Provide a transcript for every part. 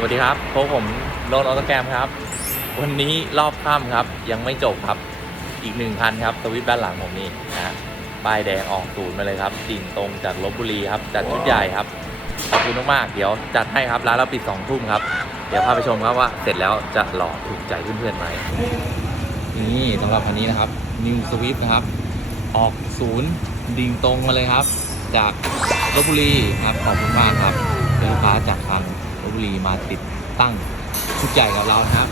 สวัสดีครับพบผมโรนออโตแกรมครับ วันนี้รอบค่ำครับ ยังไม่จบครับ อีกหนึ่งคันครับสวิตช์ด้านหลังผมนี่นะฮะป้ายแดงออกศูนย์มาเลยครับดิ่งตรงจากลบบุรีครับ จัดชุดใหญ่ครับ ขอบคุณมากๆเดี๋ยวจัดให้ครับ ร้านเราปิดสองทุ่มครับ เดี๋ยวพาไปชมครับว่าเสร็จแล้วจะหล่อถูกใจเพื่อนๆไหมนี่สำหรับคันนี้นะครับ New Swift นะครับ ออกศูนย์ดิ่งตรงมาเลยครับ จากลบบุรีครับขอบคุณมากครับเป็นลูกค้าจากทาง บุรีมาติดตั้งชุดใหญ่กับเรานะครับ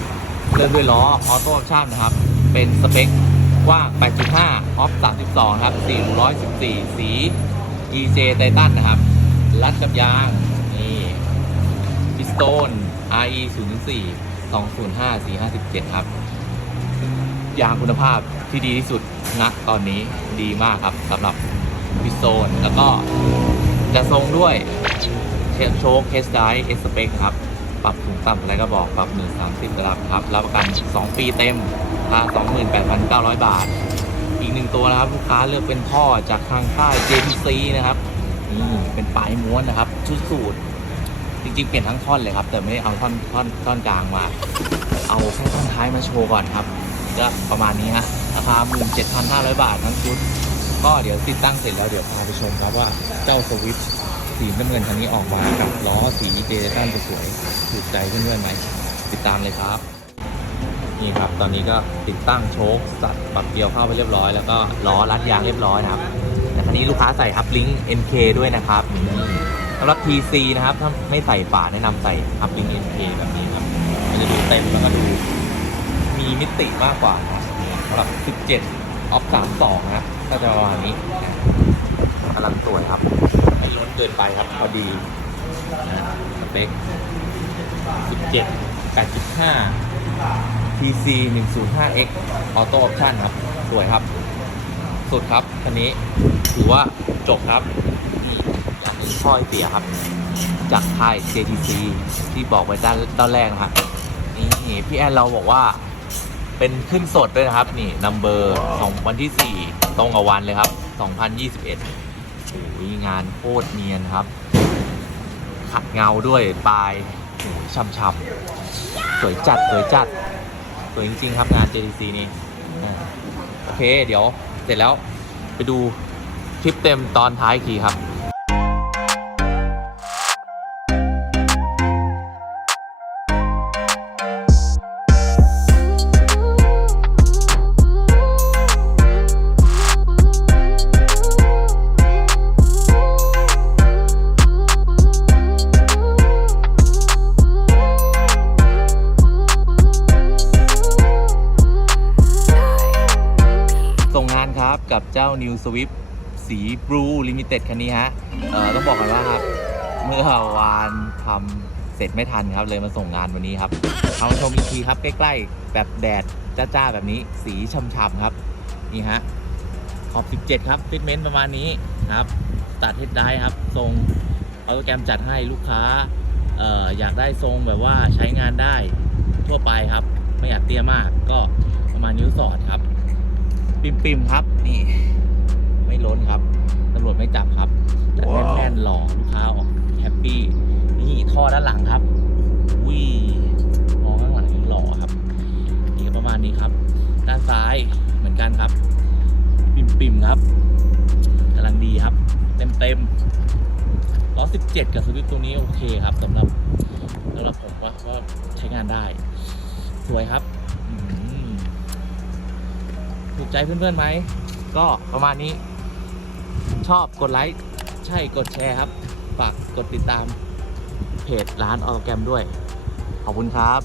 เริ่มด้วยล้อออโต้ออปชั่นนะครับ เป็นสเปคกว้าง 8.5 ออฟ 32 ครับ 414 สี EJ ไททันนะครับ รัดกับยาง นี่พิสโตน RE 0 4 205 457 ครับ ยางคุณภาพที่ดีที่สุดณตอนนี้ดีมากครับสำหรับพิสโตนแล้วก็จะทรงด้วย เชฟโชคเคสไดเอสเปคครับ ปรับถุงต่ำอะไรก็บอกปรับ1 30ระดับครับ รับประกัน 2 ปีเต็มราคา28,900 บาท อีกหนึ่งตัวนะครับ ลูกค้าเลือกเป็นท่อจากทางค่าย JPC นะครับนี่เป็นปลายม้วนนะครับ ชุดสูตร จริงๆ เปลี่ยนทั้งท่อนเลยครับ แต่ไม่ได้เอาท่อนท่อนท่อนกลางมา เอาแค่ท่อนท้ายมาโชว์ก่อนครับก็ประมาณนี้ฮะราคา 17,500 บาททั้งชุด ก็เดี๋ยวติดตั้งเสร็จแล้วเดี๋ยวพาไปชมครับว่าเจ้าสวิตช์ สีน้ำเงินคันนี้ออกมากับล้อสีเจตันสวยถูกใจเพื่อนๆไหมติดตามเลยครับ นี่ครับ ตอนนี้ก็ติดตั้งโชคสัตว์ปรับเกียวเข้าไปเรียบร้อย แล้วก็ล้อรัดยางเรียบร้อยนะครับแต่คันนี้ลูกค้าใส่ฮับลิง NK ด้วยนะครับสำหรับ TC นะครับถ้าไม่ใส่ฝาแนะนำใส่ฮับลิง NK แบบนี้ครับมันจะดูเต็มแล้วก็ดูมีมิติมากกว่าสำหรับ 17ออฟ32นะก็จะประมาณนี้กำลังสวยครับ เกินไปครับพอดีนะสเปค17 8.5 TC 105X Auto Option ครับ สวยครับ สุดครับ คันนี้ถือว่าจบครับนี่อย่างหนึ่งข้อเสียครับ จากค่าย JTC ที่บอกไว้ด้านด้านแรกนะครับนี่พี่แอนเราบอกว่าเป็นขึ้นสดด้วยนะครับ นี่นัมเบอร์ของวันที่ 4 ตรงกับวันเลยครับ 2021 โอ้ยงานโคตรเนียนครับ ขัดเงาด้วยปลายโอ้ยช่ำๆสวยจัดสวยจัดสวยจริง ๆ ครับงาน JTC นี่อ่โอเคเดี๋ยวเสร็จแล้วไปดูคลิปเต็มตอนท้ายอีกทีครับ กับเจ้า New Swift สี Blue Limited คันนี้ฮะเอ่อต้องบอกกันว่าครับ เมื่อวานทำเสร็จไม่ทันครับเลยมาส่งงานวันนี้ครับเอามาชมอีกทีครับใกล้ๆ แบบแดดจ้าๆ แบบนี้สีช่ำๆครับ นี่ฮะขอบ 17 ครับฟิตเมนต์ประมาณนี้ครับตัดเฮดได้ครับทรงออโตแกรมจัดให้ลูกค้าเอ่ออยากได้ทรงแบบว่าใช้งานได้ทั่วไปครับ ไม่อยากเตี้ยมากก็ประมาณนิ้วสอดครับ ปิมปิมๆครับ นี่ ไม่ล้นครับตำรวจไม่จับครับแต่แน่นๆหล่อลูกค้าออกแฮปปี้นี่ท่อด้านหลังครับวิมองข้างหลังนี่หล่อครับนี่ก็ประมาณนี้ครับ ด้านซ้ายเหมือนกันครับ ปิมปิมๆครับกำลังดีครับ เต็มเต็มล้อ17 กับสวิตช์ตัวนี้โอเคครับสำหรับสำหรับผมว่าว่าใช้งานได้ สวยครับอืม ถูกใจเพื่อนๆไหม ก็ประมาณนี้ ชอบกดไลค์ใช่กดแชร์ครับ ฝากกดติดตามเพจร้านออร์แกรมด้วย ขอบคุณครับ